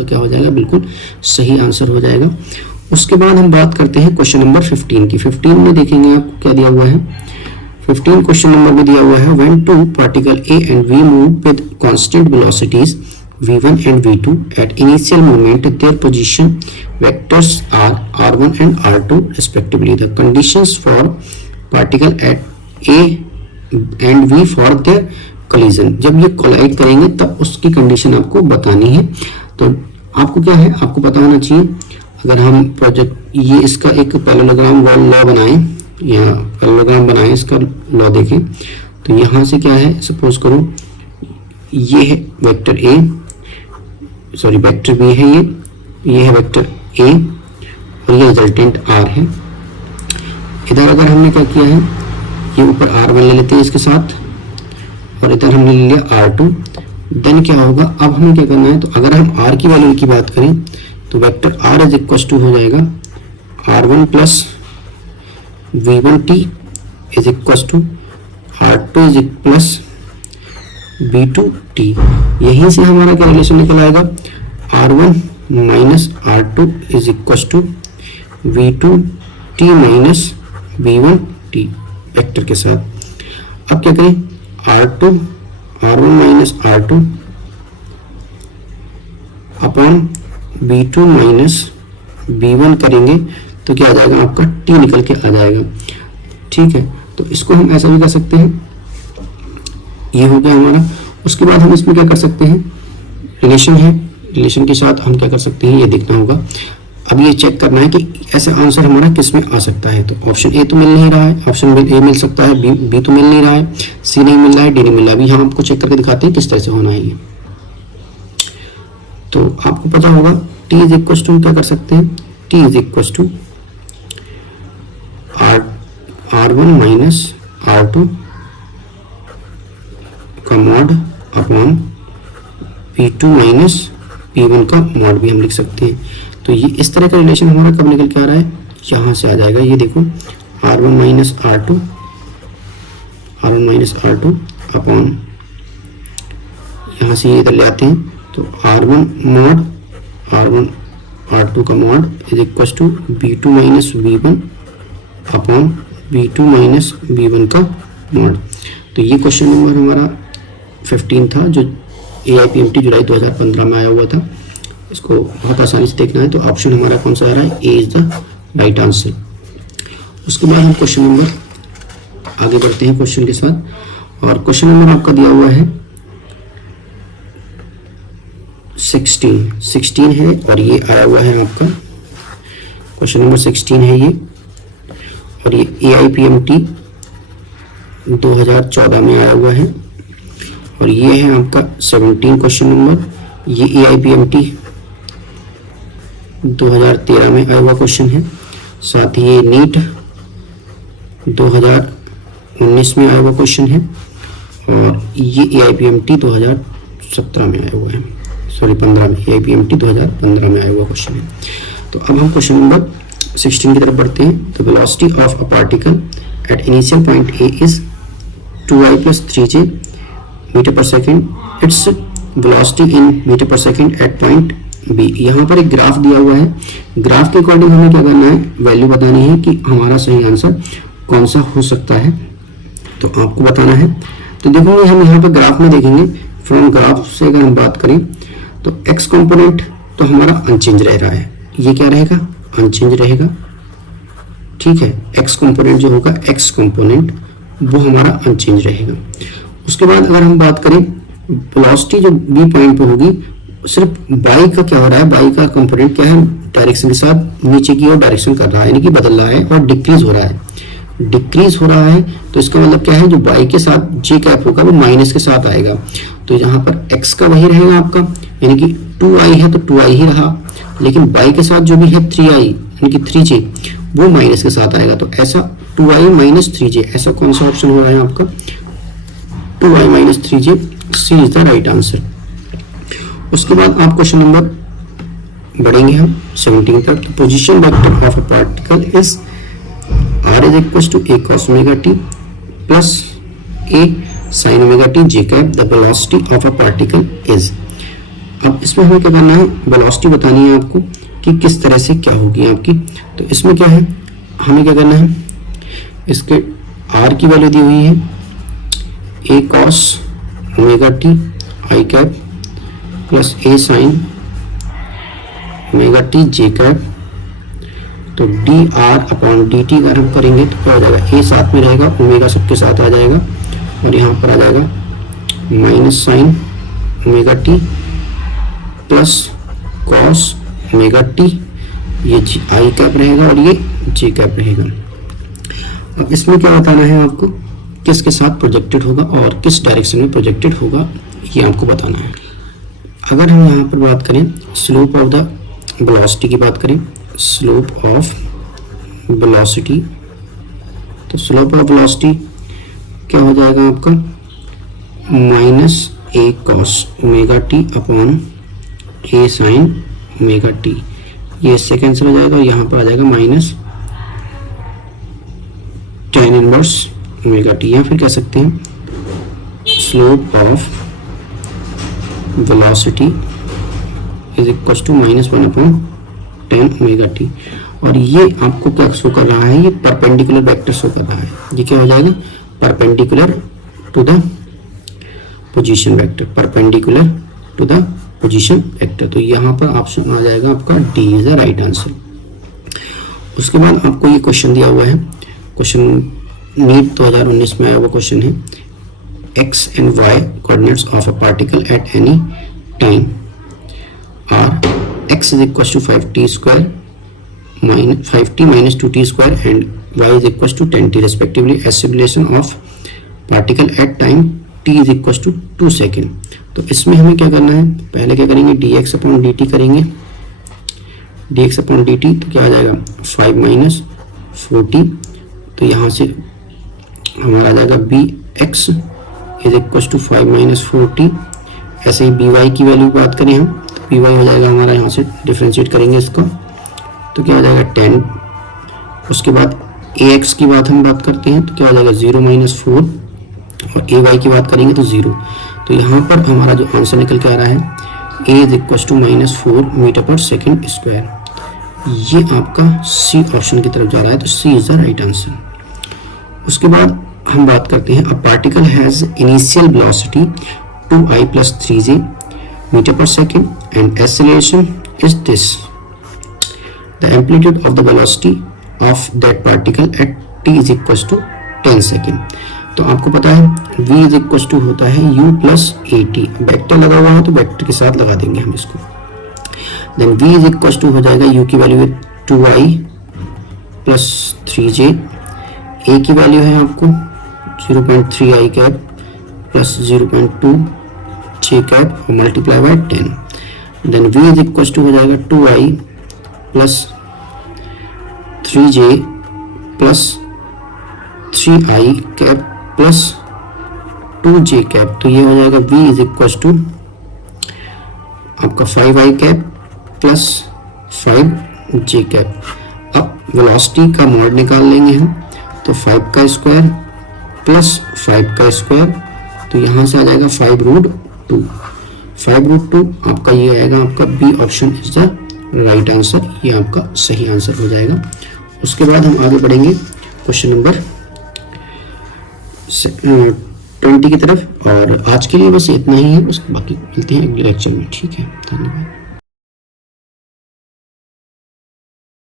आपका क्या हो जाएगा, बिल्कुल सही आंसर हो जाएगा। उसके बाद हम बात करते हैं क्वेश्चन नंबर 15 की। 15 में देखेंगे आपको क्या दिया हुआ है। 15 क्वेश्चन नंबर में दिया हुआ है when two particle A and B move with constant velocities v1 and v2 at initial moment their position vectors are r1 and r2 respectively. The conditions for particle at a and v for their collision, जब ये collide करेंगे तब उसकी condition आपको बतानी है। तो आपको क्या है, आपको पता होना चाहिए। अगर हम प्रोजेक्ट ये इसका एक पैरेललोग्राम लॉ बनाएं या पैरेललोग्राम बनाएं, इसका लॉ देखें तो यहाँ से क्या है, सपोज करो ये है vector A, sorry vector B है, ये है वेक्टर ए और ये रिजल्टेंट आर है। इधर अगर हमने क्या किया है, ये ऊपर r1 ले लेते हैं इसके साथ और इधर हमने ले लिया r2। देन क्या होगा, अब हमें क्या करना है, तो अगर हम r की वैल्यू की बात करें तो vector r is equal to हो जाएगा r1 plus v1t is equal to r2 is plus v2t। यहीं से हमारा क्या रिलेशन निकल आएगा, r1 minus r2 is equal to v2t minus v1t vector के साथ। अब क्या करें, r1 minus r2 upon v2 minus v1 करेंगे तो क्या आ जाएगा, आपका t निकल के आ जाएगा। ठीक है, तो इसको हम ऐसा भी कर सकते हैं, ये हो गया हमारा। उसके बाद हम इसमें क्या कर सकते हैं, रिलेशन है, रिलेशन के साथ हम क्या कर सकते हैं, ये देखना होगा। अब ये चेक करना है कि ऐसा आंसर हमारा किस में आ सकता है। तो ऑप्शन ए तो मिल नहीं रहा है, ऑप्शन ए मिल सकता है, बी तो मिल नहीं रहा है, सी नहीं मिल रहा है, डी नहीं मिल रहा है। अभी हम आपको चेक करके दिखाते हैं किस तरह से होना है ये। तो आपको पता होगा टी इज इक्वल टू क्या कर सकते हैं, T is equal to r1 minus r2 का mod upon p2 minus p1 का मॉड भी हम लिख सकते हैं। तो ये इस तरह का रिलेशन हमारा कब निकल के आ रहा है, यहाँ से आ जाएगा। ये देखो r1 माइनस r2 अपॉन यहाँ से ये इधर ले आते हैं तो r1 मॉड r1 r2 का mod is equal to b2 minus v1 upon b2 minus v1 का मॉड। तो ये क्वेश्चन नंबर हमारा 15 था जो AIPMT जुलाई 2015 में आया हुआ था। इसको बहुत आसानी से देखना है। तो ऑप्शन हमारा कौन सा आ रहा है, ए इज द राइट आंसर। उसके बाद हम क्वेश्चन नंबर आगे बढ़ते हैं क्वेश्चन के साथ। और क्वेश्चन नंबर आपका दिया हुआ है 16 है और ये आया हुआ है आपका क्वेश्चन नंबर 16 है ये, और ये AIPMT 2014 में आया हुआ है। और ये है आपका 17 क्वेश्चन नंबर, ये AIPMT 2013 में आया हुआ क्वेश्चन है। साथ ही ये नीट 2019 में आया हुआ क्वेश्चन है और ये AIPMT 2017 में आया हुआ है, सॉरी 15 में, AIPMT 2015 में आया हुआ क्वेश्चन है। तो अब हम क्वेश्चन नंबर 16 की तरफ बढ़ते हैं। The velocity of a particle at initial point A is 2i plus 3j metre पर second, its velocity in metre पर सेकेंड एट पॉइंट बी। यहाँ पर एक ग्राफ दिया हुआ है, ग्राफ के अकॉर्डिंग हमें क्या करना है, वैल्यू बतानी है कि हमारा सही आंसर कौन सा हो सकता है। तो आपको बताना है। तो देखोगे हम यहाँ पर ग्राफ में देखेंगे, फ्रॉम ग्राफ से अगर हम बात करें तो एक्स कंपोनेंट तो हमारा अनचेंज रह रहा है, ये क्या रहेगा, अनचेंज रहेगा। ठीक है, एक्स कंपोनेंट जो होगा, एक्स कंपोनेंट वो हमारा अनचेंज रहेगा। उसके बाद अगर हम बात करें वेलोसिटी जो बी पॉइंट पे होगी, सिर्फ बाई का क्या हो रहा है, बाई का कंपोनेंट क्या है, डायरेक्शन के साथ नीचे की ओर डायरेक्शन कर रहा है, यानी कि बदल रहा है और डिक्रीज हो रहा है। डिक्रीज हो रहा है तो इसका मतलब क्या है, जो बाई के साथ जे कैप होगा वो माइनस के साथ आएगा। तो यहाँ पर एक्स का वही रहेगा आपका, यानी कि 2i है तो 2i ही रहा, लेकिन बाई के साथ जो भी है 3i यानी कि 3j वो माइनस के साथ आएगा। तो ऐसा 2i माइनस 3j, ऐसा कौन सा ऑप्शन हो रहा है आपका, 2i minus 3j, C is the right answer. उसके बाद आप क्वेश्चन नंबर बढ़ेंगे हम 17 तक। तो position vector of a particle is r is equals to a cos omega t plus a sin omega t j cap. The velocity of a particle is, अब इसमें हमें क्या करना है, वेलोसिटी बतानी है आपको कि किस तरह से क्या होगी आपकी। तो इसमें क्या है, हमें क्या करना है, इसके r की वैल्यू दी हुई है a cos omega t i cap plus a sin omega t j cap. तो d r upon d t अगर हम करेंगे तो क्या हो जाएगा, a साथ में रहेगा, ओमेगा सबके साथ आ जाएगा और यहाँ पर आ जाएगा minus sine omega T plus cos omega T, ये आई कैप रहेगा और ये जे कैप रहेगा। अब इसमें क्या बताना है आपको, किसके साथ प्रोजेक्टेड होगा और किस डायरेक्शन में प्रोजेक्टेड होगा, ये आपको बताना है। अगर हम यहाँ पर बात करें स्लोप ऑफ द वेलोसिटी की बात करें, स्लोप ऑफ वेलोसिटी, तो स्लोप ऑफ वेलोसिटी क्या हो जाएगा आपका, माइनस ए कॉस ओमेगा टी अपॉन ए साइन ओमेगा टी, ये इससे कैंसिल हो जाएगा और यहाँ पर आ जाएगा minus tan inverse omega T, या फिर कह सकते हैं slope of velocity is equal to -1 upon tan omega T. और ये आपको क्या शो कर रहा है, ये परपेंडिकुलर वेक्टर शो कर रहा है। ये क्या हो जाएगा, perpendicular to the position vector, perpendicular to the position vector. तो यहाँ पर ऑप्शन आ जाएगा आपका D is the right answer. उसके बाद आपको ये क्वेश्चन दिया हुआ है, क्वेश्चन नीट 2019 में आया हुआ क्वेश्चन है, x and y coordinates of a particle at any time are x is equal to 5t square 5t minus 2t square and y is equals to 10t respectively as simulation of particle at time t is equals to 2 second. तो इसमें हमें क्या करना है, पहले क्या करेंगे, dx upon dt करेंगे, dx अपॉन dt तो क्या आ जाएगा 5 माइनस 4t, तो यहाँ से हमारा आ जाएगा bx is equal to 5 minus 4t। ऐसे ही by की वैल्यू बात करें हम, तो by हो जाएगा हमारा, यहाँ से डिफ्रेंशिएट करेंगे इसको तो क्या हो जाएगा 10। उसके बाद ax की बात हम बात करते हैं तो क्या हो जाएगा 0 माइनस 4 और ay की बात करेंगे तो 0। तो यहाँ पर हमारा जो आंसर निकल के आ रहा है a is equal to -4 metre पर सेकेंड स्क्वायर, ये आपका सी ऑप्शन की तरफ जा रहा है, तो C is the right answer. उसके बाद हम बात करते हैं, a particle has initial velocity 2i + 3j metre पर second and acceleration is this, the amplitude of the velocity of that particle at t is equals to 10 second. तो आपको पता है v is equals to होता है u plus at, vector लगा हुआ है तो वेक्टर के साथ लगा देंगे हम इसको। Then v is equals to हो जाएगा u की वैल्यू है 2i plus 3j, a की वैल्यू है आपको 0.3i cap plus 0.2 j cap और multiply by 10। Then v is equals to हो जाएगा 2i plus 3j plus 3i cap plus 2j cap, तो ये हो जाएगा v इज इक्वल टू आपका 5i cap plus 5j cap. अब वेलोसिटी का मॉड निकाल लेंगे हम, तो 5 का स्क्वायर प्लस 5 का स्क्वायर, तो यहाँ से आ जाएगा 5√2। 5√2 आपका ये आएगा, आपका B option is the right answer, ये आपका सही आंसर हो जाएगा। उसके बाद हम आगे बढ़ेंगे क्वेश्चन नंबर 20 की तरफ, और आज के लिए बस इतना ही है, उसके बाकी मिलते हैं अगले लेक्चर में। ठीक है, धन्यवाद।